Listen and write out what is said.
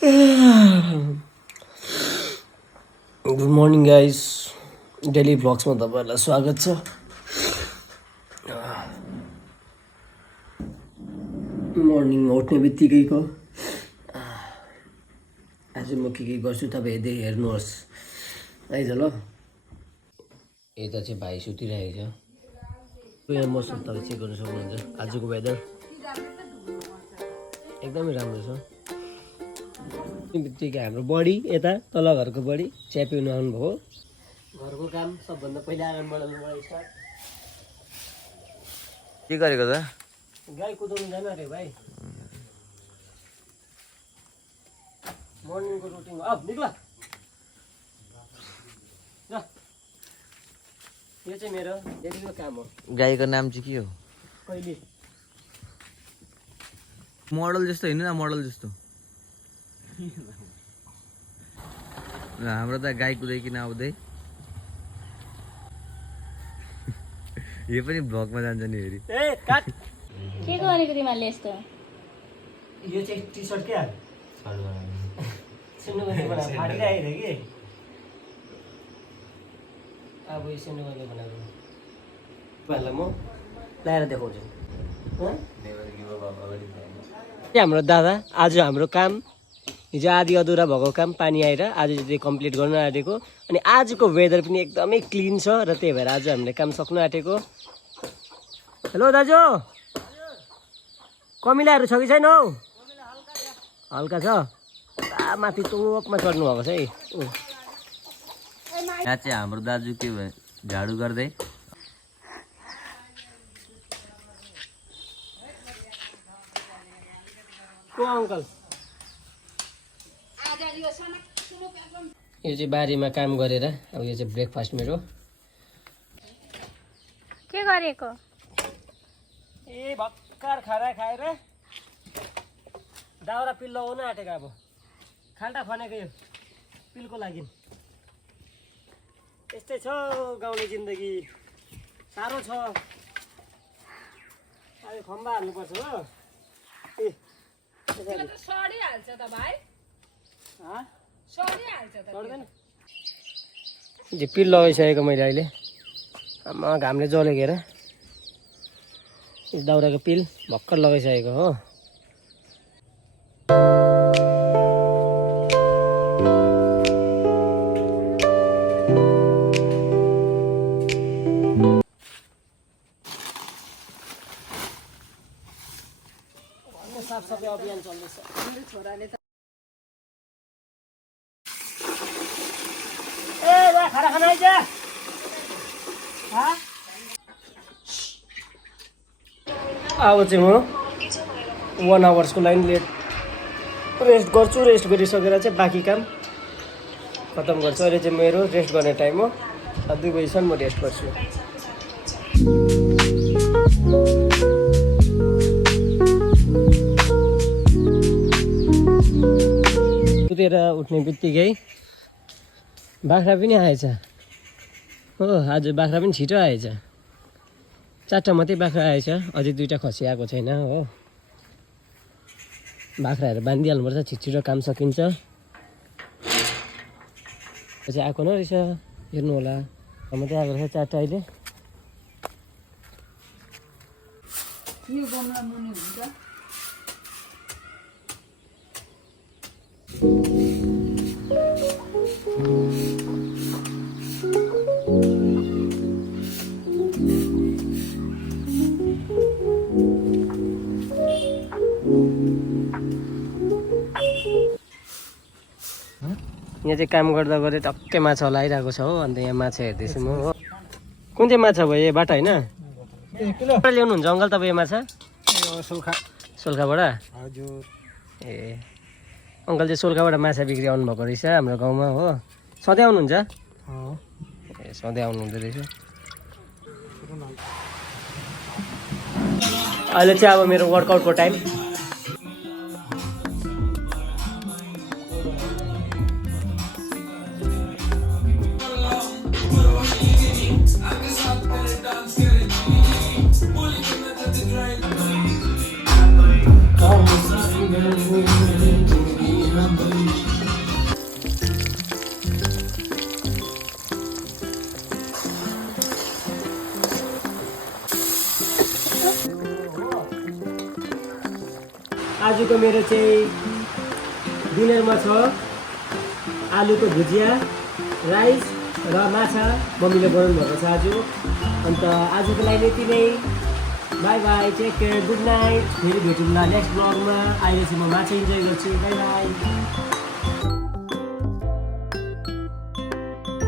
Good morning guys, daily भ्लग्समा तपाईँहरूलाई स्वागत छ। मर्निङमा उठ्ने बित्तिकैको आज म के गर्छु तपाईँ यदि हेर्नुहोस् है त। ल यता चाहिँ भाइ सुतिरहेको छ। यहाँ मौसम तपाईँ चेक गर्न सक्नुहुन्छ। आजको वेदर एकदमै राम्रो छ। बित्तिकै हाम्रो बडी यता तल घरको बडी चिया पिउनु आउनुभयो। घरको काम सबभन्दा पहिला आँगन बढाउनुबाट स्टार्ट। के गरेको त? गाई कुदाउनु जानु अरे भाइ। मर्निङको रुटिन हो। अब निक्ल ल, यो चाहिँ मेरो डेलीको काम हो। गाईको नाम चाहिँ के हो? कहिले मोडल जस्तो होइन न, मोडल जस्तो। हाम्रो त गाई कुदाइकन आउँदै यो पनि भ्लगमा जान्छ नि फेरि। ए काट के गरेको तिमीहरूले यस्तो? यो चाहिँ टी सर्ट क्या सुन्नुभयो भने फाटिरहेको थियो कि। अब यो सुन्नुभयो भनेको पहिला म लगाएर देखाउँछु। हाम्रो दादा आज हाम्रो काम हिजो आधी अधुरा भएको काम पानी आएर आज चाहिँ कम्प्लिट गर्नु आँटेको। अनि आजको वेदर पनि एकदमै क्लिन छ र त्यही भएर आज हामीले काम सक्नु आँटेको। हेलो दाजु, कमिलाहरू छ कि छैन हौ? हल्का छ। माथि टोपमा चढ्नु भएको छ है। यहाँ चाहिँ हाम्रो दाजु के भयो, झाडु गर्दै। को अङ्कल? यो चाहिँ बारीमा काम गरेर अब यो चाहिँ ब्रेकफास्ट मेरो। के गरेको? ए भर्खर खाना खाएर दाउरा पिल लगाउन आँटेको। अब खाल्टा खनेको यो पिलको लागि। यस्तै छ गाउँले जिन्दगी, साह्रो छ। अब खम्बा हाल्नुपर्छ हो। ए सडिहाल्छ त भाइ, सडिहाल्छ त। चढ्दैन। पिल लगाइसकेको मैले अहिले। आमा घामले जलेको हेर। दाउराको पिल भर्खर लगाइसकेको हो। साफसफाइ अभियान चल्दैछ। मेरो छोराले त ए वा खाना खाना आइज। अब चाहिँ म 1 आवर्सको लागि रेस्ट गर्छु। रेस्ट गरिसकेर चाहिँ बाँकी काम खतम गर्छु। अहिले चाहिँ मेरो रेस्ट गर्ने टाइम हो। 2 बजीसम्म म रेस्ट गर्छु। सुतेर उठ्ने बित्तिकै बाख्रा पनि आएछ हो। आज बाख्रा पनि छिटो आएछ। 4टा मात्रै बाख्रा आएछ, अझै 2टा खसी आएको छैन हो। बाख्राहरू बाँधिहाल्नुपर्छ, छिटो काम सकिन्छ। चाहिँ आएको न रहेछ, हेर्नु होला। मात्रै आएको रहेछ 4टा अहिले। यो गमला मुनि हुन्छ। यहाँ चाहिँ काम गर्दा गर्दै टक्कै माछा हलाइरहेको छ हो। अन्त यहाँ माछा हेर्दैछु म हो। कुन चाहिँ माछा भयो? यो बाटा होइन? ल्याउनुहुन्छ अङ्कल तपाईँ यो माछा? सोल्खाबाट? हजुर। ए अङ्कल चाहिँ सोल्खाबाट माछा बिक्री आउनुभएको रहेछ हाम्रो गाउँमा हो। सधैँ आउनुहुन्छ? ए सधैँ आउनुहुँदो रहेछ। अहिले चाहिँ अब मेरो वर्कआउटको टाइम। आजको मेरो चाहिँ डिनरमा छ आलुको भुजिया, राइस र माछा मम्मीले बनाउनु भएको छ आज। अन्त आजको लागि यति नै। Bye bye, take care, good night. फेरि भेटौँला नेक्स्ट ब्लगमा। अहिले चाहिँ म माछा इन्जोय गर्छु। By by.